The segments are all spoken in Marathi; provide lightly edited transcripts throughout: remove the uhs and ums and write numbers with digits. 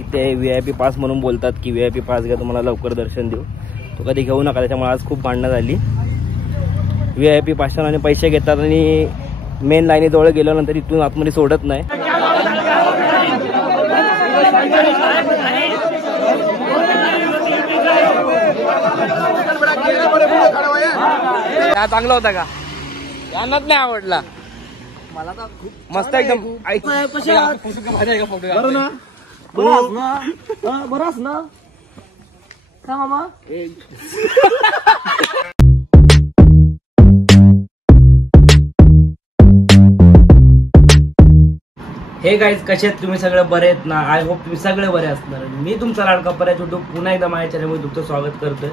तिथे VIP पास म्हणून बोलतात की VIP पास घ्या तुम्हाला लवकर दर्शन देऊ, तो कधी घेऊ नका. त्याच्यामुळे आज खूप भांडणं झाली. VIP पासच्या आणि पैसे घेतात आणि मेन लाईनीजवळ गेल्यानंतर इथून आतमध्ये सोडत नाही. चांगला होता का? यांनाच नाही आवडला मला तर खूप मस्त एकदम. बरं ना बरंच ना का मामा. हे गाईज कसे आहेत तुम्ही? सगळे बरे आहेत ना? आय होप तुम्ही सगळे बरे असणार. मी तुमचा लाडका पर्याय यूट्यूब पुन्हा एकदा माझ्या चॅनलमध्ये तुमचं स्वागत करतोय.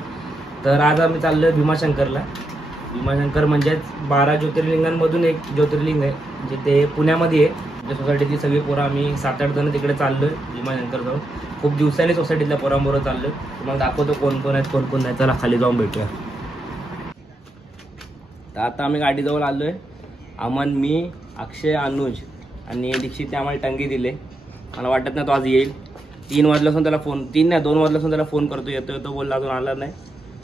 तर आज आम्ही चाललोय भीमाशंकरला. भीमाशंकर म्हणजेच 12 ज्योतिर्लिंगांमधून एक ज्योतिर्लिंग आहे, जिथे पुण्यामध्ये आहे. आपल्या सोसायटीतली सगळी पोरं आम्ही 7-8 जण तिकडे चाललोय भीमाशंकर जाऊन. खूप दिवसांनी सोसायटीतल्या पोरांबरोबर चाललोय. तुम्हाला दाखवतो कोण कोण आहेत कोण कोण नाही. चला खाली जाऊन भेटूया. तर आता आम्ही गाडीजवळ आलोय. अमन, मी, अक्षय, अनुज आणि दीक्षित आम्हाला टंगी दिले. मला वाटत नाही तो आज येईल. 3 वाजल्यापासून त्याला फोन, 2 वाजल्यापासून त्याला फोन करतो, येतो बोलला, अजून आला नाही.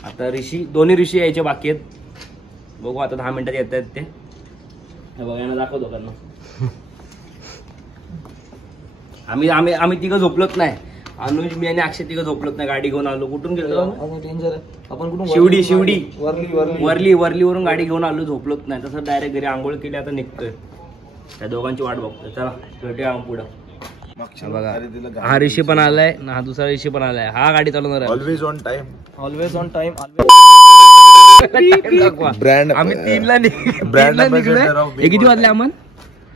आता दोन्ही ऋषी यायचे बाकी आहेत. बघू आता 10 मिनिटात येत आहेत ते. बघा यांना दाखवतो त्यांना. आम्ही तिघं झोपलोच नाही. अनुज, मी आणि अक्षय तिघं झोपलोच नाही. गाडी घेऊन आलो. कुठून गेलो आपण? कुठून? शिवडी वरलीवरून गाडी घेऊन आलो. झोपलोच नाही. तसं डायरेक्ट घरी आंघोळ केली. आता निघतोय. त्या दोघांची वाट बघतोय. चला भेटूया पुढं. बघा हा ऋषी पण आलाय ना, हा दुसरा ऋषी पण आलाय. हा गाडी चालवणार आहे. Always on time. ब्रँड. आम्ही 3ला निघलोय. किती वाजले आम्हाला?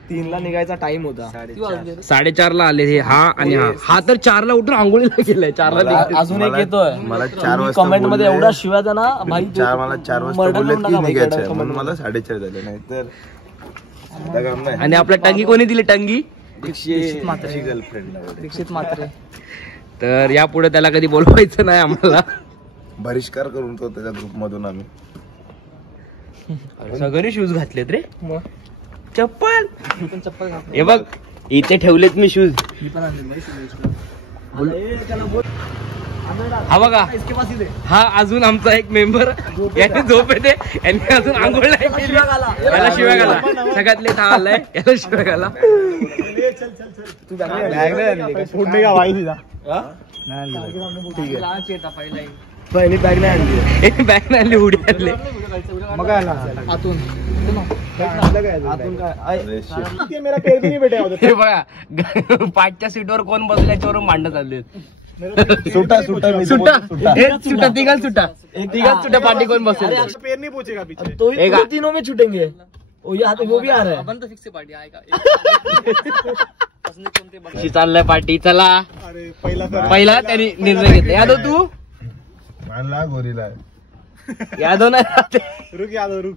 3ला निघायचा टाइम होता. 4:30ला आले हे. हा आणि हा तर 4ला उठून आंघोळीला गेलाय. 4ला अजून एक येतोय. मला 4 वाजता कमेंट मध्ये एवढा शिव्या द्या ना भाई. मला 4 वाजता बोलले की निघायचं म्हणून मला 4:30 झाले. नाही तर आणि आपल्या टंगी कोणी दिली? टंगी दीक्षित म्हात्रे. तर या पुढे त्याला कधी बोलवायचं नाही आम्हाला. बहिष्कार करून तो त्याच्या ग्रुप मधून आम्ही. सगळे शूज घातलेत रे. चप्पल हे बघ इथे ठेवलेत मी शूज. हा बघा हा अजून आमचा एक मेंबर. याने झोप येते. यांनी अजून आंघोळ नाही केली. याला शिव्या घाला. सगळ्यातले हा आलाय. याला शिव्या घाला. पहिली बॅग नाही आणली. बॅग नाही आणली. उडी आणली. मग आतून हे बघा पाठच्या सीटवर कोण बसल्या याच्यावरून भांडण चालले. सुटा तिघाल सुटा पाठी कोण बसेल. तो तीनों में छूटेंगे. वो भी आ रहा है. अपन तो फिक्स पार्टी आएगा. चाललाय पार्टी. चला पहिला त्यांनी निर्णय घेतला. यादव तू गोरीला यादव नाही. रुक.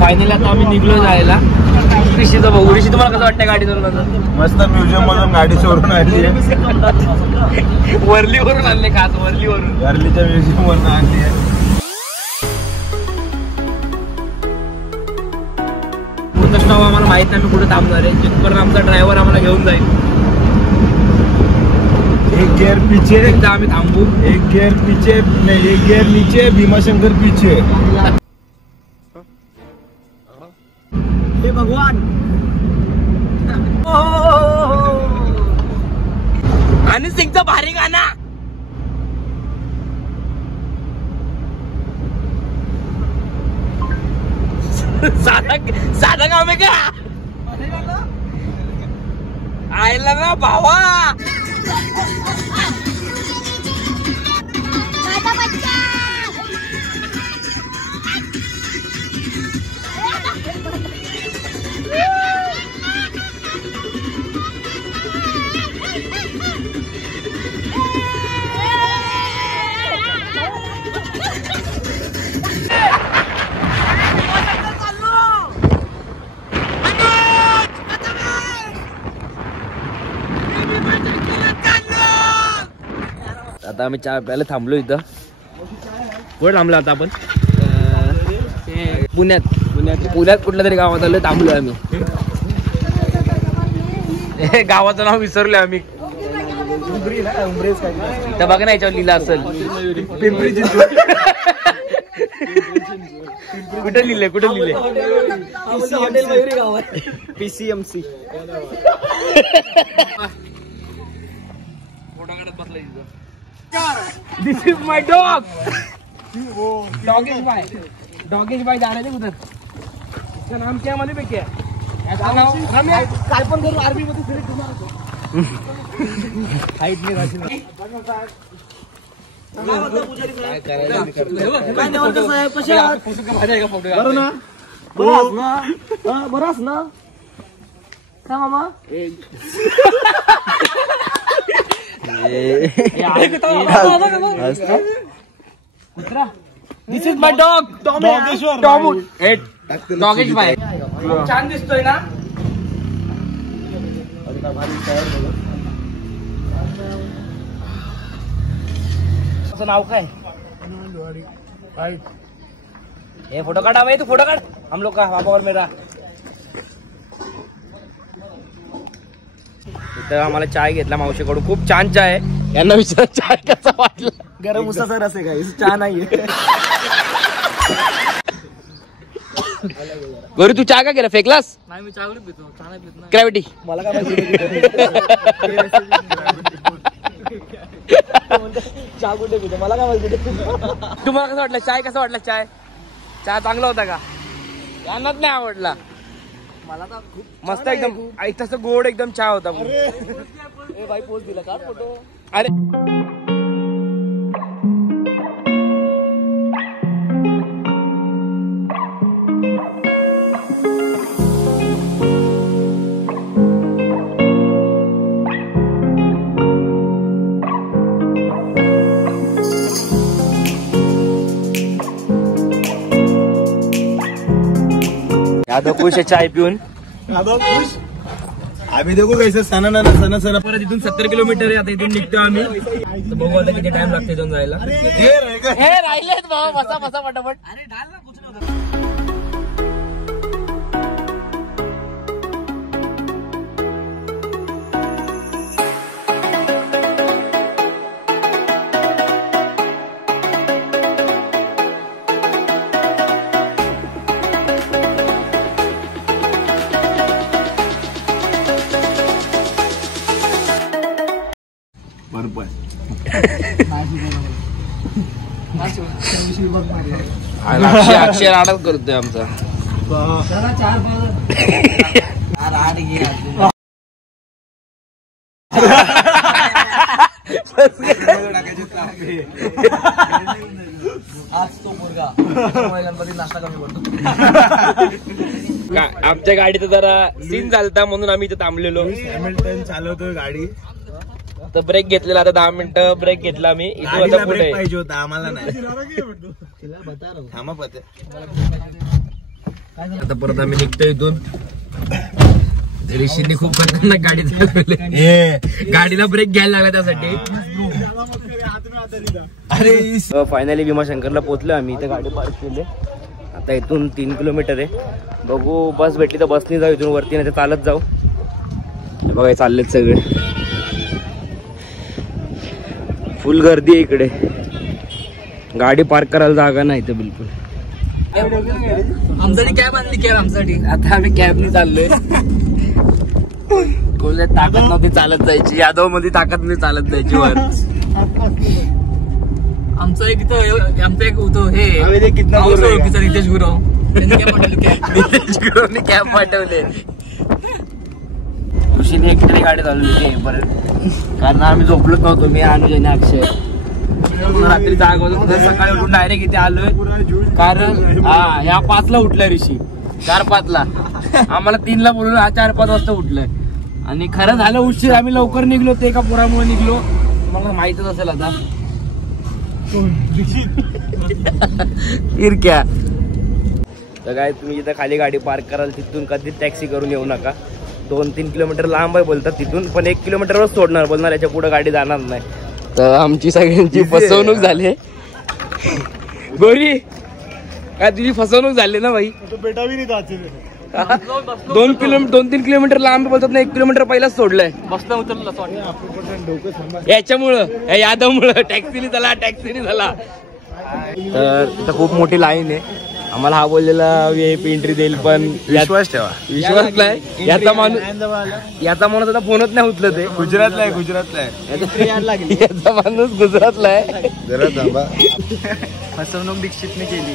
फायनली आता आम्ही निघलो जायला. ऋषीचं बघू. ऋषी तुम्हाला कसं वाटतं गाडी चालवून? मस्त. म्युझियम मधून गाडी चोरून आणली. वरलीवरून आणले. खास वरलीच्या म्युझियम वरून आणली. पूर्ण नाव आम्हाला माहित नाही. मी कुठे थांबणार आहे. जिथपर्यंत आमचा ड्रायव्हर आम्हाला घेऊन जाईल. एक गियर पीछे एकदा आम्ही थांबू. एक गियर पीछे नहीं, एक गियर नीचे. भीमाशंकर पीछे. हे भगवान. आणि सिंगचं भारी गाणं. साधा काम आहे का? आयला ना भावा. आता आम्ही चहा प्यायला थांबलो इथं. कुठे थांबलो आता आपण? पुण्यात कुठल्या तरी गावात आलोय. थांबलोय आम्ही. गावाचं नाव विसरलोय आम्ही. तर बघ ना याच्यावर लिहिलं असेल कुठे लिहिले PCMC. This is my dog. डॉगेश भाई जा रहे थे उधर. इसका नाम क्या मालूम है क्या? इसका नाम रमेश. काय पण करू आर्मी मध्ये सिलेक्ट होणार होतो. हाईट नाही राहते. बराच ना का मामा. दिस इज माय डॉग डॉगेश भाई. छान दिसतोय ना. नाव काय? हे फोटो काढा भाई. तू फोटो काढ. हम लोग का पापा और मेरा. इथं आम्हाला चाय घेतला मावशीकडून. खूप छान चाय आहे. यांना विचार चाय कसा वाटला. गरम उसाचा रस आहे काय. चहा नाहीये. गोरी तू चहा का केला? फेकलास? नाही मी चहा पितो. चहा नाही पित. ग्रॅव्हिटी. मला काय माहिती चहा कुठे पितो. मला काय माहिती. तुम्हाला कसं वाटलं चाय? कसा वाटला चाय? चहा चांगला होता का? यांनाच नाही आवडला. मला तर खूप मस्त एकदम तसं गोड एकदम चहा होता. ए भाई पोस्ट दिला का फोटो. अरे यादव खुश आहे चाय पिऊन. खुश. आम्ही देखो कैसे सना परत इथून 70 किलोमीटर आहे. आता इथून निघतो आम्ही. तर बघू आता किती टाइम लागतो इथून जायला. हे राहिलेत भाऊ. बसा फटाफट. अक्षय राडा करतोय आमचा. आज तो मुलगा गणपती नाश्ता कमी करतो. आमच्या गाडीचं जरा सीन झालता म्हणून आम्ही इथे थांबलेलो. हॅमिल्टन चालवतोय गाडी. तर ब्रेक घेतलेला. आता 10 मिनिटं ब्रेक घेतला आम्ही. इथून आता पुढे पाहिजे होता आम्हाला नाही. आता परत आम्ही निघतो इथून. ऋषींनी खूप खतरनाक गाडी चालवली. गाडीला ब्रेक घ्यायला लागला त्यासाठी. फायनली भीमाशंकरला पोहोचलो आम्ही. इथे गाडी पार्क केली. आता इथून 3 किलोमीटर आहे. बघू बस भेटली तर बसनी जाऊ. इथून वरती नाही तर चालत जाऊ. बघा चाललेत सगळे. फुल गर्दी आहे इकडे. गाडी पार्क करायला जागा नाही इथं बिलकुल. आमच्यासाठी कॅब आणली. कॅब आमच्यासाठी. आता आम्ही कॅबनी चाललोय. कोणत्या ताकद नव्हती चालत जायची. यादव मध्ये ताकद नाही चालत जायची वर. आमचा एक होतो हे रितेश गुरव. रितेश गुरवनी कॅब पाठवले. ऋषीने एकट्याने गाडी चालवली परत. कारण आम्ही झोपलोच नव्हतो. मी अनुज आणि अक्षय. रात्री जाग होतो. सकाळी उठून डायरेक्ट इथे आलोय. कारण ह्या 5ला उठलाय ऋषी. 4-5ला. आम्हाला 3ला बोलून 4-5 वाजता उठलंय. आणि खरं झालं उशीर. आम्ही लवकर निघलो. ते एका पुरामुळे निघलो. तुम्हाला माहितच असेल आता. इरक्या. तर काय तुम्ही जिथं खाली गाडी पार्क कराल तिथून कधीच टॅक्सी करून येऊ नका. 2-3 किलोमीटर लांब आहे बोलतात तिथून. पण 1 किलोमीटरवर सोडणार. बोलणार याच्या पुढे गाडी जाणार नाही. तर आमची सगळ्यांची फसवणूक झाली. गोरी काय तुझी फसवणूक झाली ना भाई. बेटा भी नाही 2-3 किलोमीटर लांब बोलतात ना, 1 किलोमीटर पहिलाच सोडलंय. बसला उतरलं असं वाटतं. याच्यामुळं यादवमुळं टॅक्सीने झाला. तर इथं खूप मोठी लाईन आहे. आम्हाला हा बोललेला VIP एंट्री देईल, पण विश्वास ठेवा. विश्वास नाही. याचा माणूस आता फोनच नाही उचलत आहे. गुजरातला आहे याचा माणूस गुजरातला आहे. जरा थांबा. फसवणूक दीक्षितने केली.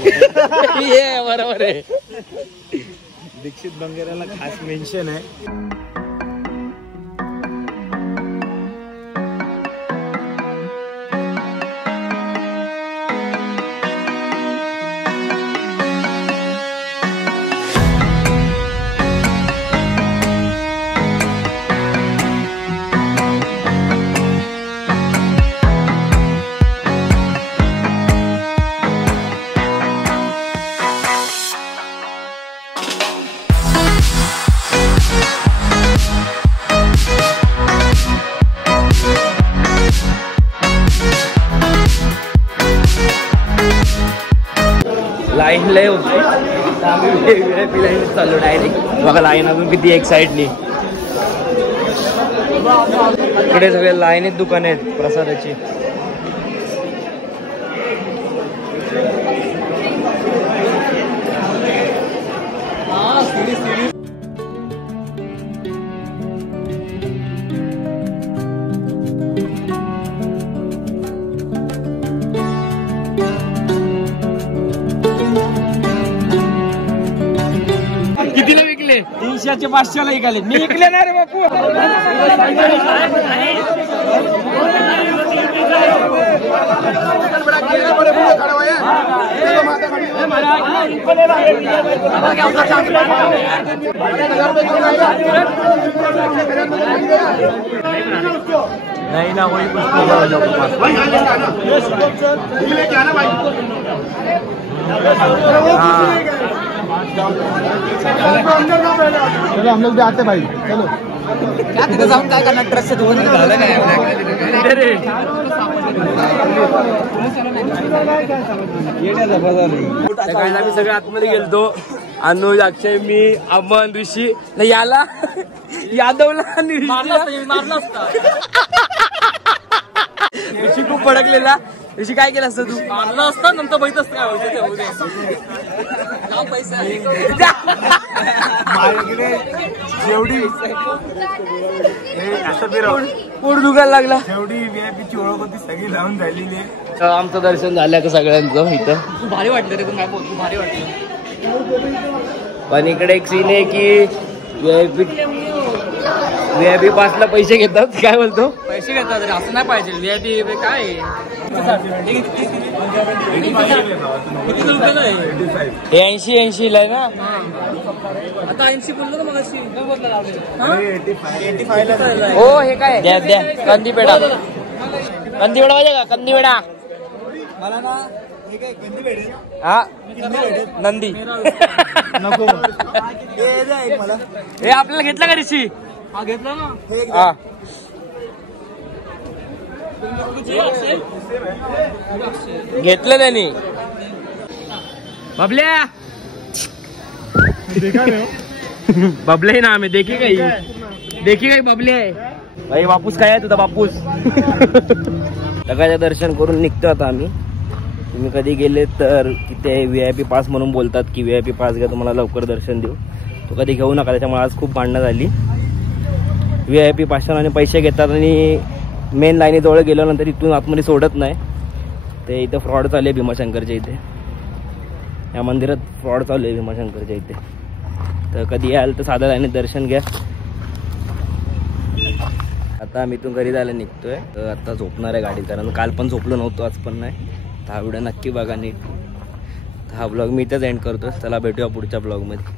ये बरोबर आहे. दीक्षित बंगेराला खास मेन्शन आहे. लाईन लय होती. VIP लाईन चालू डायरेक्ट. बघा लाईन अजून किती एक साईडनी. इकडे सगळे लाईनीत दुकान आहेत प्रसादाची. कितीला विकले? 300चे 500ला विकाले. मी विकले ना रे बापू. नाही ना वही चलो हम लोग भी आते भाई. चलो जाऊन काय करणार? ट्रकचं धुवून झालं नाही. सकाळी आम्ही सगळे आतमध्ये गेलतो. अनुज, अक्षय, मी, अमन, ऋषी नाही याला यादवला आणि ऋषी खूप फडकलेला. ऋषी काय केलं असतं तू? मारलं असतं नंतर बघित असतं काय पैसा जेवढी पोट दुखायला लागला. जेवढी VIP ची ओळख होती सगळी लावून झालेली आहे. आमचं दर्शन झालं का सगळ्यांचं इथं. भारी वाटलं रे. तू काय बोलतो? भारी वाटलं. पण इकडे एक सीन आहे की VIP पासला पैसे घेतात. काय बोलतो? पैसे घेतात रे. असं नाही पाहिजे. VIP काय आहे? किती रुपयाला आहे? 80 ला आहे ना. आता 80 बोललो ना मग. हो हे काय द्या कंदीपेढा पाहिजे का? कंदीपेढा मला ना हे काय गंदी भेटेल. हा नंदी नको मला हे आपल्याला घेतला का ऋषी? हा घेतला ना. हा घेतलं त्यांनी. बबल्या बबले ना आम्ही देखी काही बबले आहे भाई. बापूस काय आहे तुझा बापूस? सगळ्याचं दर्शन करून निघतो आता आम्ही. तुम्ही कधी गेले तर तिथे VIP पास म्हणून बोलतात की VIP पास घ्या तुम्हाला लवकर दर्शन देऊ. तो कधी घेऊ नका. त्याच्यामुळे आज खूप भांडणं झाली. VIP पासवाल्याने पैसे घेतात आणि मेन लाईनीजवळ गेल्यानंतर इथून आतमध्ये सोडत नाही. ते इथं फ्रॉड चालू आहे भीमाशंकरच्या इथे. या मंदिरात फ्रॉड चालू आहे भीमाशंकरच्या इथे. तर कधी याल तर साध्या लाईनीत दर्शन घ्या. आता आम्ही इथून घरी जायला निघतोय. तर आता झोपणार आहे गाडी, कारण काल पण झोपलो नव्हतो, आज पण नाही. तर हा व्हिडिओ नक्की बघा नीट. हा ब्लॉग मी इथंच एंड करतो. चला भेटूया पुढच्या ब्लॉगमध्ये.